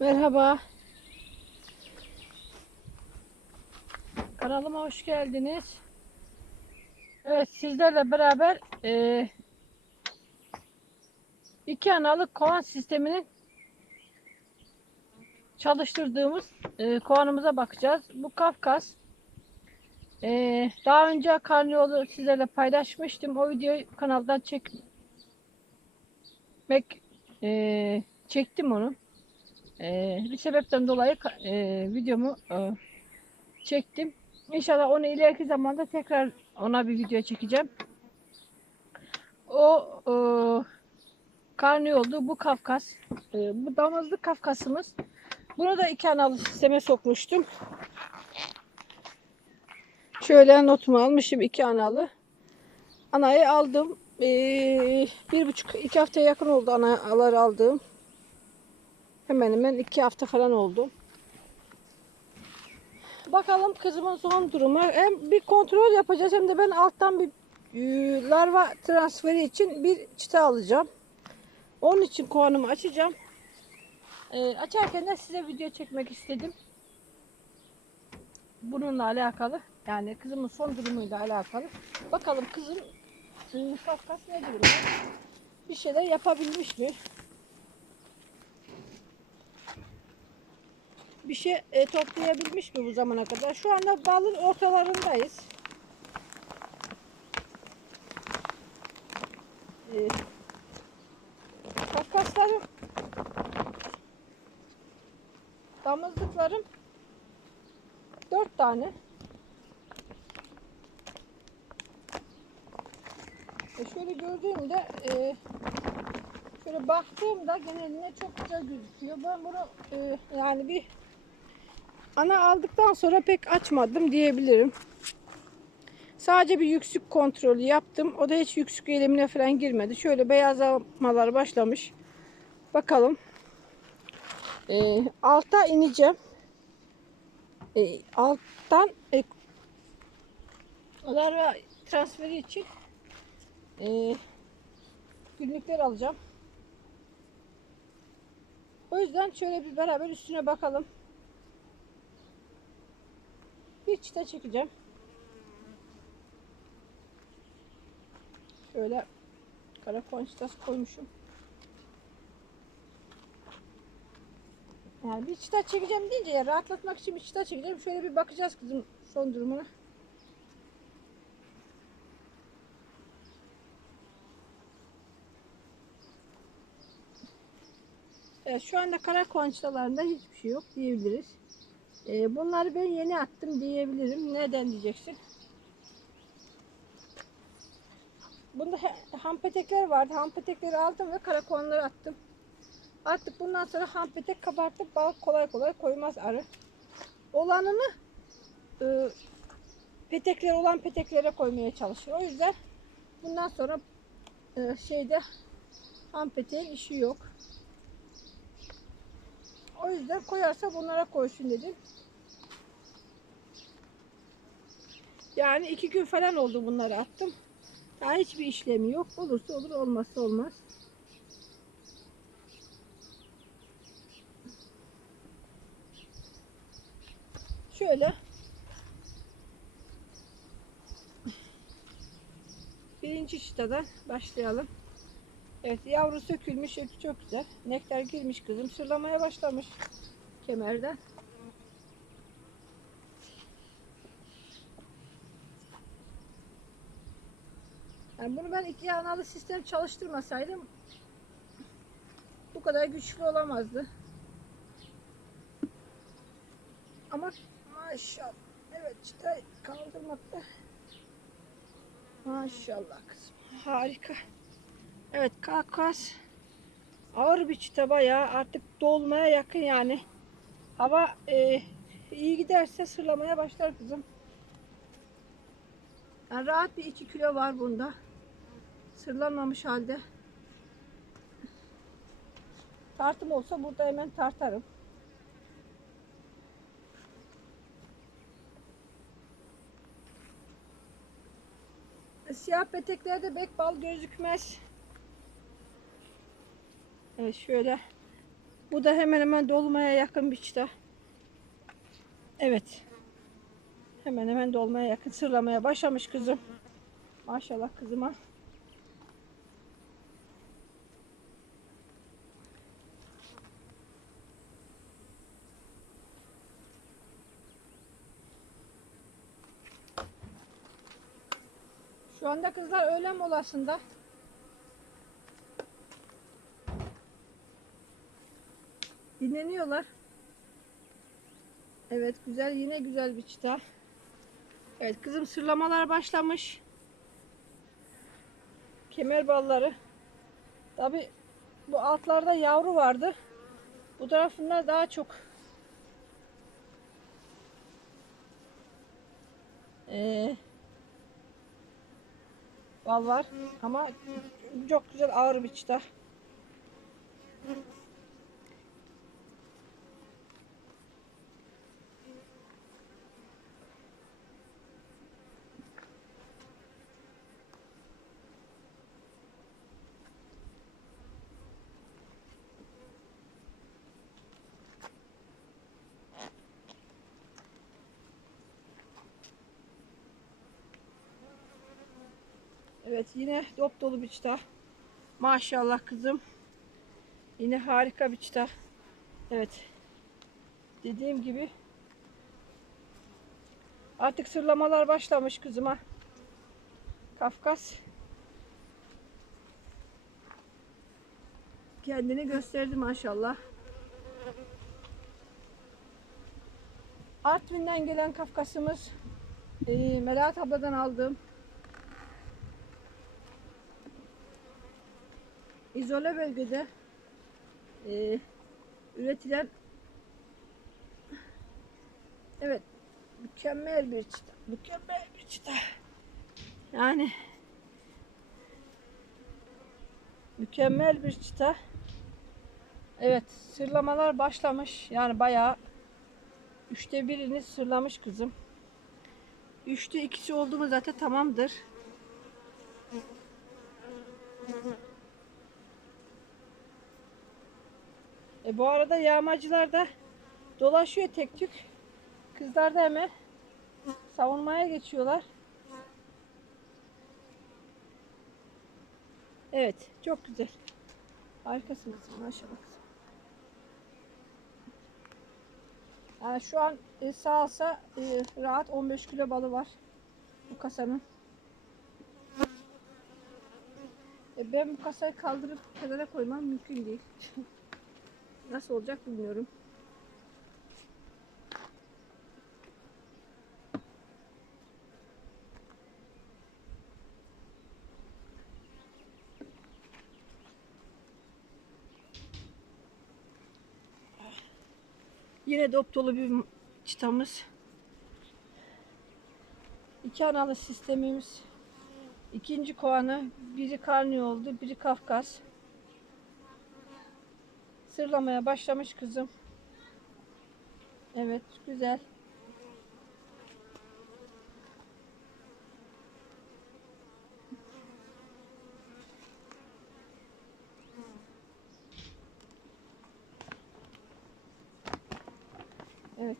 Merhaba. Kanalıma hoş geldiniz. Evet sizlerle beraber eee iki analık kovan sisteminin çalıştırdığımız eee, kovanımıza bakacağız. Bu Kafkas. Eee, daha önce karnıyolu sizlerle paylaşmıştım. O videoyu kanaldan çekmek eee, çektim onu. Ee, bir sebepten dolayı e, videomu e, çektim. İnşallah onu ileriki zamanda tekrar ona bir video çekeceğim. O e, karnıyoldu. Bu Kafkas. E, bu damızlık Kafkasımız. Bunu da iki analı sisteme sokmuştum. Şöyle notumu almışım iki analı. Anayı aldım. E, bir buçuk iki haftaya yakın oldu anaları aldığım. Hemen hemen iki hafta falan oldu. Bakalım kızımın son durumu. Hem bir kontrol yapacağız hem de ben alttan bir e, larva transferi için bir çıta alacağım. Onun için kovanımı açacağım. E, açarken de size video çekmek istedim. Bununla alakalı. Yani kızımın son durumuyla alakalı. Bakalım kızım e, Kafkas ne durumda? Bir şeyler yapabilmiş mi? Bir şey e, toplayabilmiş mi bu zamana kadar? Şu anda balın ortalarındayız. E, damızlıklarım dört tane. E şöyle gördüğümde e, şöyle baktığımda geneline çok güzel gözüküyor. Ben bunu e, yani bir Ana aldıktan sonra pek açmadım diyebilirim. Sadece bir yüksük kontrolü yaptım. O da hiç yüksük elimine falan girmedi. Şöyle beyazlamalar başlamış. Bakalım. Ee, alta ineceğim. Ee, alttan e, larva transferi için e, günlükler alacağım. O yüzden şöyle bir beraber üstüne bakalım. Bir çıta çekeceğim. Şöyle karakon çıtası koymuşum. Yani bir çıta çekeceğim deyince ya rahatlatmak için bir çıta çekeceğim. Şöyle bir bakacağız kızım son durumuna. Evet şu anda karakon çıtalarında hiçbir şey yok diyebiliriz. Ee, bunları ben yeni attım diyebilirim. Neden diyeceksin? Bunda he- ham petekler vardı. Ham petekleri aldım ve karakonları attım. Artık bundan sonra ham petek kabartıp balık kolay kolay koymaz arı. Olanını e, petekler olan peteklere koymaya çalışıyor. O yüzden bundan sonra e, şeyde ham peteğin işi yok. O yüzden koyarsa bunlara koysun dedim. Yani iki gün falan oldu bunları attım. Daha hiçbir işlemi yok. Olursa olur, olmazsa olmaz. Şöyle. Birinci çıtadan başlayalım. Evet yavru sökülmüş. Hepsi çok güzel. Nektar girmiş kızım. Sırlamaya başlamış kemerden. Yani bunu ben iki analı sistem çalıştırmasaydım bu kadar güçlü olamazdı. Ama maşallah. Evet çıta kaldırmakta. Maşallah kızım. Harika. Evet kakas. Ağır bir çıta bayağı artık dolmaya yakın yani. Hava e, iyi giderse sırlamaya başlar kızım. Yani rahat bir 2 kilo var bunda. Sırlanmamış halde. Tartım olsa burada hemen tartarım. Siyah peteklerde bek bal gözükmez. Evet şöyle Bu da hemen hemen dolmaya yakın bir çıta. Evet. Hemen hemen dolmaya yakın sırlamaya başlamış kızım. Maşallah kızıma. Şu anda kızlar öğlen molasında. Dinleniyorlar. Evet güzel yine güzel bir çıta. Evet kızım sırlamalar başlamış. Kemer balları. Tabi bu altlarda yavru vardı. Bu tarafında daha çok ee, bal var ama çok güzel ağır bir çıta. Evet yine dop dolu bir çıta. Maşallah kızım. Yine harika bir çıta. Evet. Dediğim gibi artık sırlamalar başlamış kızıma. Kafkas kendini gösterdi maşallah. Artvin'den gelen Kafkas'ımız eee Melahat abladan aldığım izole bölgede eee, üretilen evet mükemmel bir çıta mükemmel bir çıta. Yani mükemmel bir çıta. Evet sırlamalar başlamış. Yani bayağı üçte birini sırlamış kızım. Üçte ikisi oldu zaten tamamdır E bu arada yağmacılar da dolaşıyor tek tük. Kızlar da hemen savunmaya geçiyorlar. Evet, çok güzel. Harikasınız maşallah. Yani şu an e, sağsa e, rahat 15 kilo balı var bu kasanın. E, ben bu kasayı kaldırıp kenara koymam mümkün değil. Nasıl olacak bilmiyorum. Yine dop dolu bir çıtamız. İki analı sistemimiz. İkinci kovanı biri karni oldu, biri Kafkas. Sırlamaya başlamış kızım. Evet, güzel. Evet.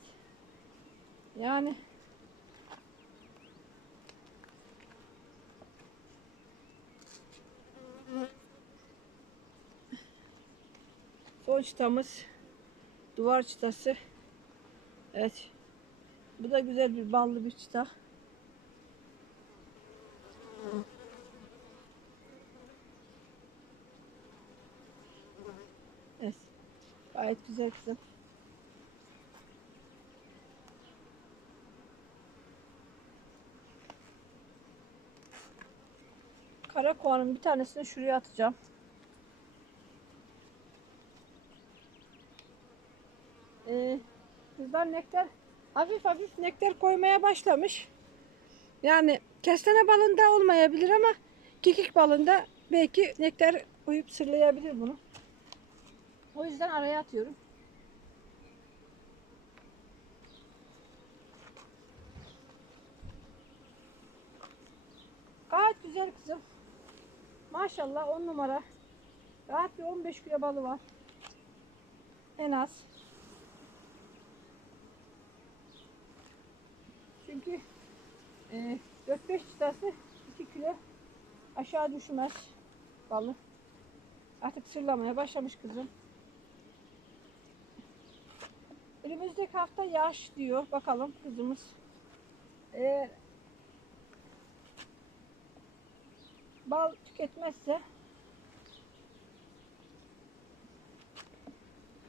Yani Son çıtamız duvar çıtası. Evet. Bu da güzel bir ballı bir çıta. Evet. Gayet güzel kızım. Kara kovanın bir tanesini şuraya atacağım. Ee, kızlar nektar hafif hafif nektar koymaya başlamış. Yani kestane balında olmayabilir ama kekik balında belki nektar koyup sırlayabilir bunu. O yüzden araya atıyorum. Gayet güzel kızım. Maşallah on numara. Rahat bir 15 kilo balı var. En az. Çünkü e, 4-5 çıtası 2 kilo aşağı düşmez balı. Artık sırlamaya başlamış kızım. Önümüzdeki hafta yağış diyor. Bakalım kızımız. Eğer bal tüketmezse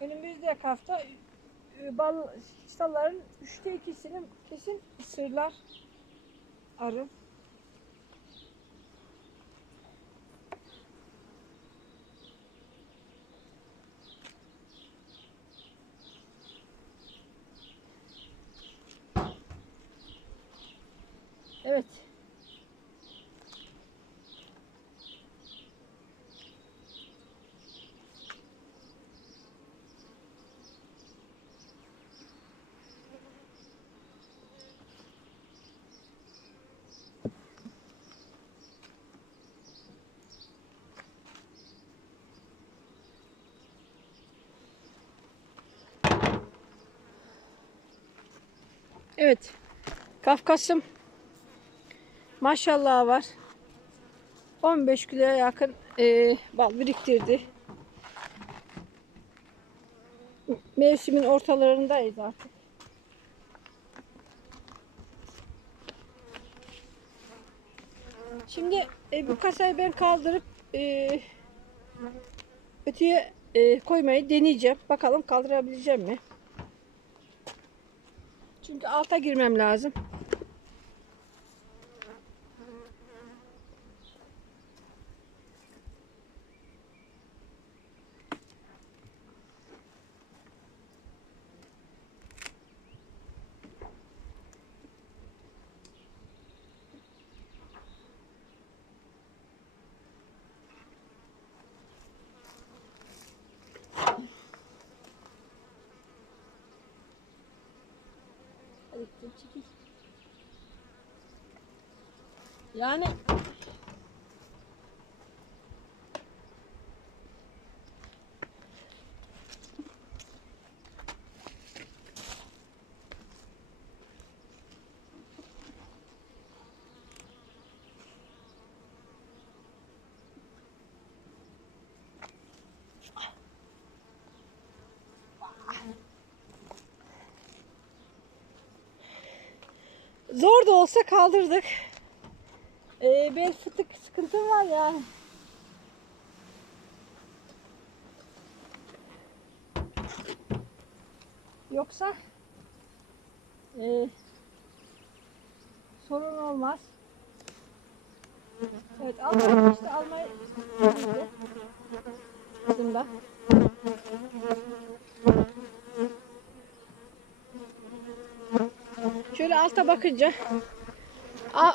önümüzdeki hafta e, bal çıtaların üçte ikisini kesin ısırlar arı. Evet. Evet. Kafkasım maşallah var. 15 kiloya yakın e, bal biriktirdi. Mevsimin ortalarındayız artık. Şimdi e, bu kasayı ben kaldırıp e, öteye e, koymayı deneyeceğim. Bakalım kaldırabileceğim mi? Çünkü alta girmem lazım. Yani Zor da olsa kaldırdık. Ee, bel fıtık sıkıntım var yani. Yoksa e, sorun olmaz. Evet almayı işte almayı denedi. Kızım Şöyle alta bakınca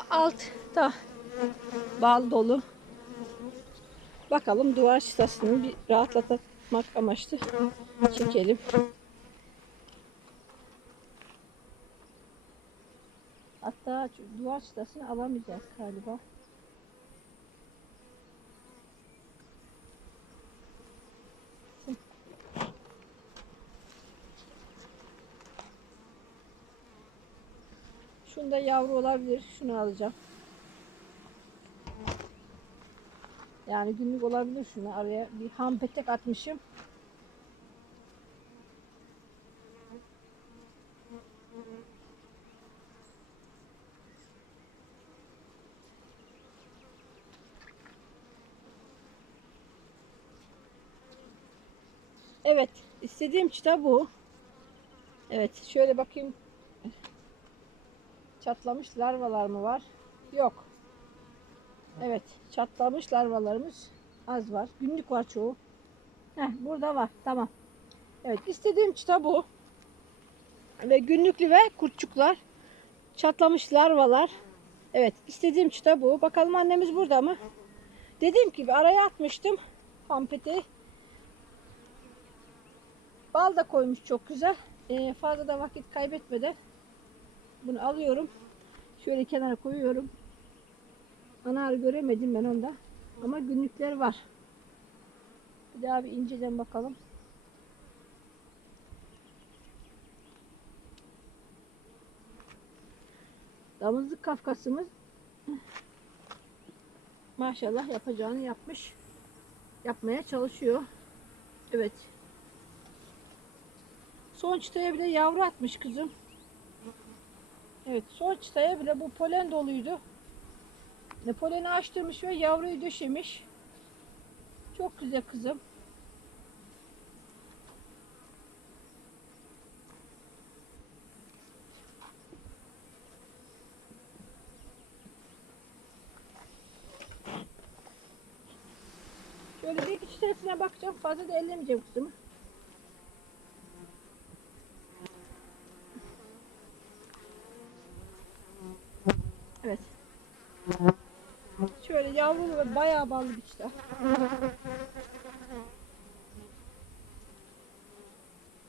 altta bal dolu. Bakalım duvar çıtasını bir rahatlatmak amaçlı çekelim. Hatta duvar çıtasını alamayacağız galiba. Şunda yavru olabilir. Şunu alacağım. Yani günlük olabilir şunu. Araya bir ham petek atmışım. Evet. istediğim çıta bu. Evet. Şöyle bakayım. Çatlamış larvalar mı var? Yok. Evet. Çatlamış larvalarımız az var. Günlük var çoğu. Heh, burada var. Tamam. Evet. istediğim çıta bu. Ve günlüklü ve kurtçuklar. Çatlamış larvalar. Evet. istediğim çıta bu. Bakalım annemiz burada mı? Dediğim gibi araya atmıştım. Pampeti. Bal da koymuş çok güzel. Ee, fazla da vakit kaybetmeden bunu alıyorum. Şöyle kenara koyuyorum. Anar göremedim ben onda. Ama günlükler var. Bir daha bir inceden bakalım. Damızlık kafkasımız maşallah yapacağını yapmış. Yapmaya çalışıyor. Evet. Son çıtaya bile yavru atmış kızım. Evet son çıtaya bile bu polen doluydu. Ne poleni açtırmış ve yavruyu döşemiş. Çok güzel kızım. Şöyle bir iki çitesine bakacağım. Fazla da ellemeyeceğim kızımı. Evet. Şöyle yavru ve bayağı ballı çita.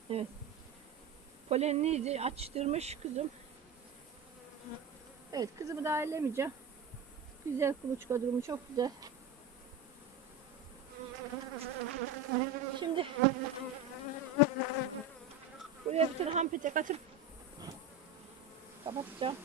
Evet. Polenini açtırmış kızım. Evet kızımı daha ellemeyeceğim. Güzel kuluçka durumu çok güzel. Şimdi buraya bir tane ham petek atıp kapatacağım.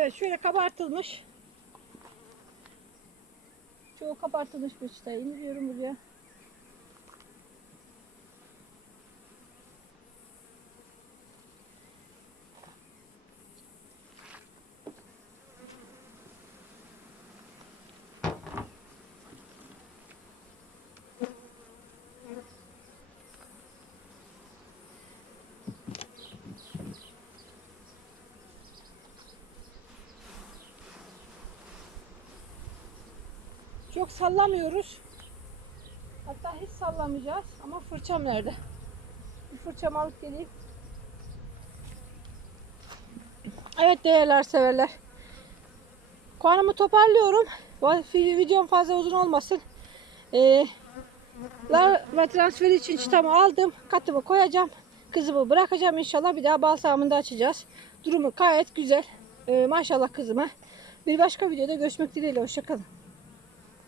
Evet şöyle kabartılmış. Çoğu kabartılmış bir çıtayı indiriyorum buraya. Çok sallamıyoruz. Hatta hiç sallamayacağız. Ama fırçam nerede? Bir fırçamı alıp geleyim. Evet değerler severler. Kuanımı toparlıyorum. Videom fazla uzun olmasın. Ee, ve transferi için çıtamı aldım. Katımı koyacağım. Kızımı bırakacağım inşallah. Bir daha bal sağımında açacağız. Durumu gayet güzel. Ee, maşallah kızıma. Bir başka videoda görüşmek dileğiyle. Hoşçakalın.